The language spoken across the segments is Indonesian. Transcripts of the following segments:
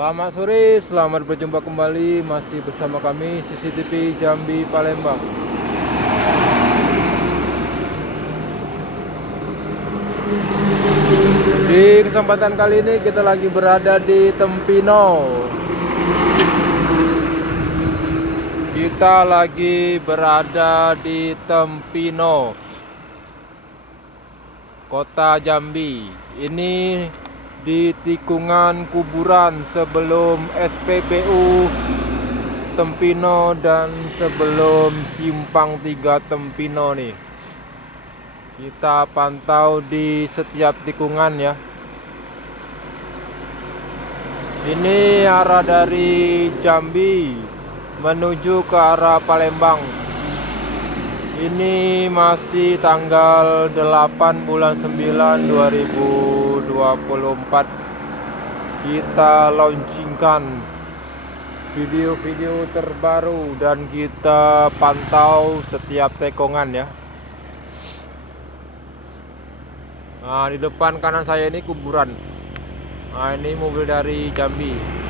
Selamat sore, selamat berjumpa kembali masih bersama kami CCTV Jambi Palembang. Di kesempatan kali ini kita lagi berada di Tempino. Kita lagi berada di Tempino, Kota Jambi. Ini di tikungan kuburan sebelum SPBU Tempino dan sebelum Simpang 3 Tempino nih. Kita pantau di setiap tikungan ya. Ini arah dari Jambi menuju ke arah Palembang. Ini masih tanggal 8 bulan 9 2024. Kita launchingkan video-video terbaru dan kita pantau setiap tekongan ya. Nah, di depan kanan saya ini kuburan. Nah, ini mobil dari Jambi.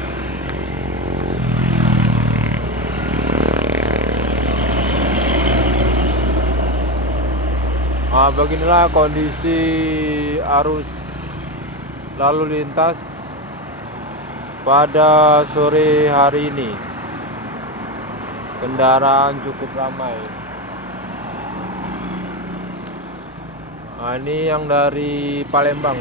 Nah, beginilah kondisi arus lalu lintas pada sore hari ini. Kendaraan cukup ramai. Nah, ini yang dari Palembang.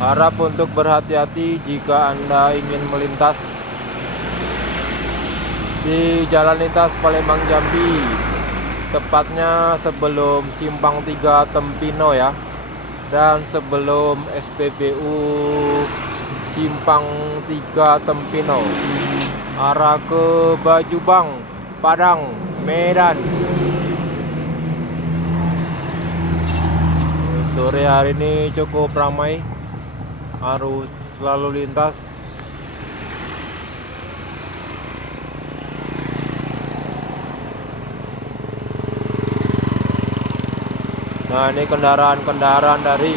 Harap untuk berhati-hati jika Anda ingin melintas di jalan lintas Palembang Jambi, tepatnya sebelum Simpang 3 Tempino ya, dan sebelum SPBU Simpang 3 Tempino, arah ke Bajubang, Padang, Medan. Sore hari ini cukup ramai arus lalu lintas. Nah, ini kendaraan-kendaraan dari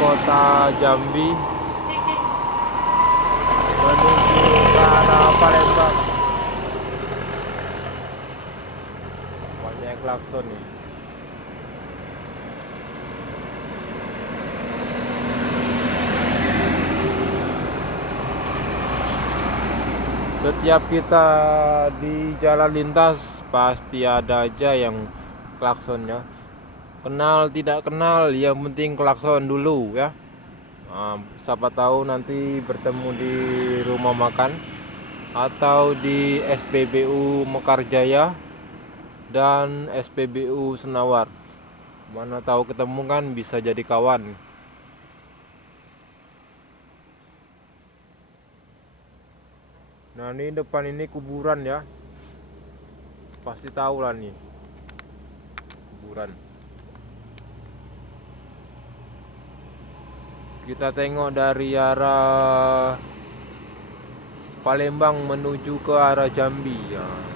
kota Jambi menuju ke arah Palembang. Banyak klakson nih. Setiap kita di jalan lintas pasti ada aja yang klaksonnya. Kenal tidak kenal, yang penting klakson dulu ya. Nah, siapa tahu nanti bertemu di rumah makan atau di SPBU Mekarjaya dan SPBU Senawar. Mana tahu ketemu kan, bisa jadi kawan. Nah, ini depan ini kuburan ya. Pasti tahu lah nih. Kuburan. Kita tengok dari arah Palembang menuju ke arah Jambi ya.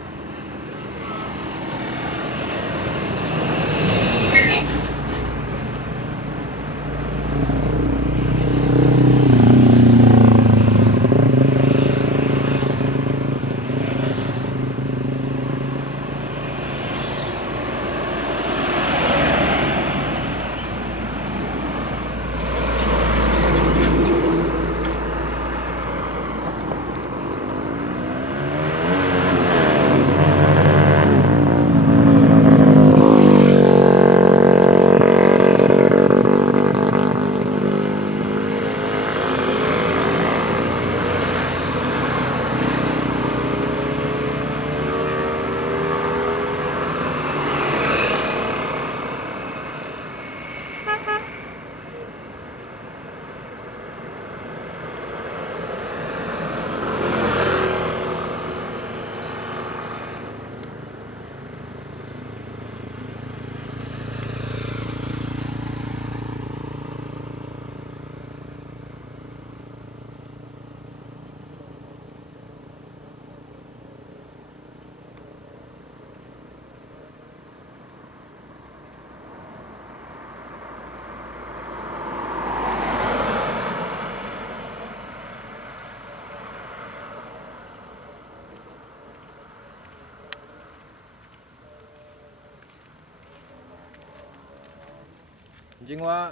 Anjing wa.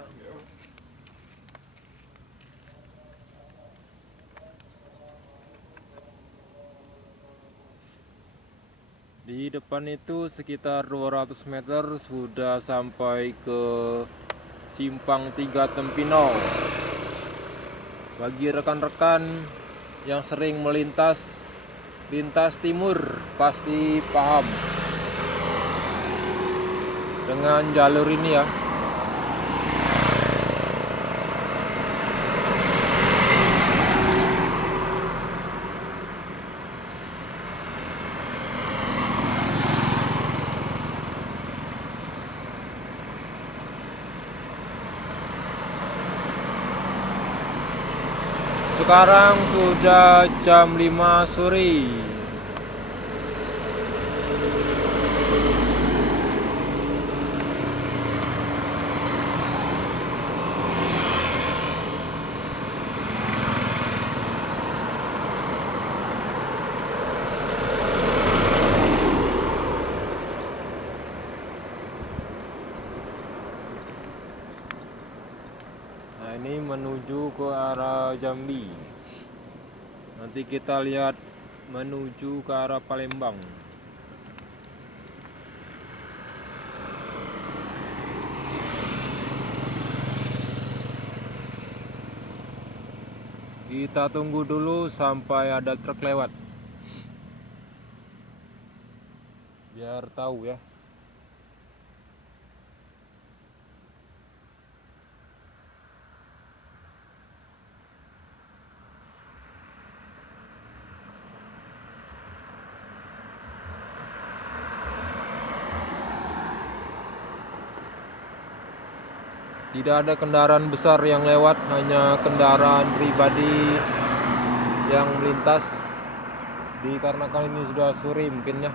Di depan itu sekitar 200 meter sudah sampai ke Simpang 3 Tempino. Bagi rekan-rekan yang sering melintas timur pasti paham dengan jalur ini ya. Sekarang sudah jam 5 sore. Nah, ini menuju ke arah Jambi. Nanti kita lihat menuju ke arah Palembang. Kita tunggu dulu sampai ada truk lewat, biar tahu ya. Tidak ada kendaraan besar yang lewat, hanya kendaraan pribadi yang melintas. Dikarenakan ini sudah sore mungkin ya.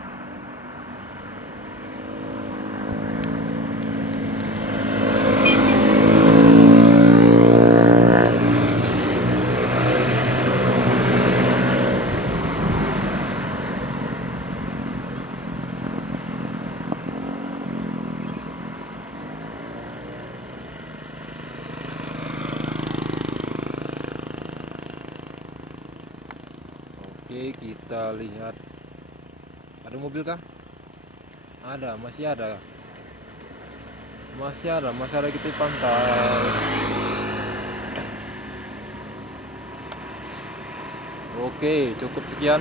Oke, kita lihat. Ada mobil kah? Ada, masih ada. Masih ada kita pantai. Oke, cukup sekian.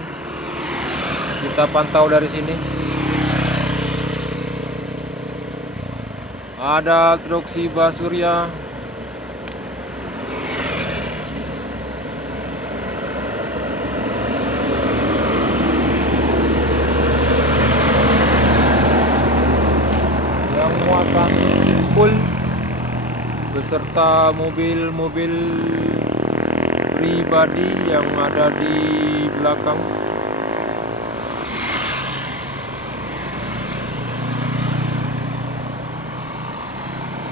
Kita pantau dari sini. Ada truk Siba Surya. Yang muatan full beserta mobil-mobil pribadi yang ada di belakang.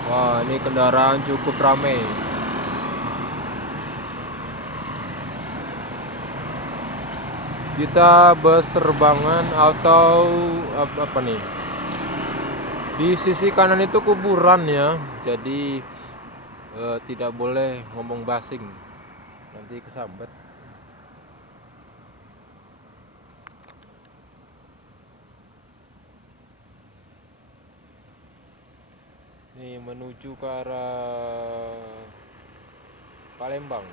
Wah, ini kendaraan cukup ramai. Kita berserbangan atau apa nih? Di sisi kanan itu kuburan ya, jadi tidak boleh ngomong basing, nanti kesambet. Nih menuju ke arah Palembang.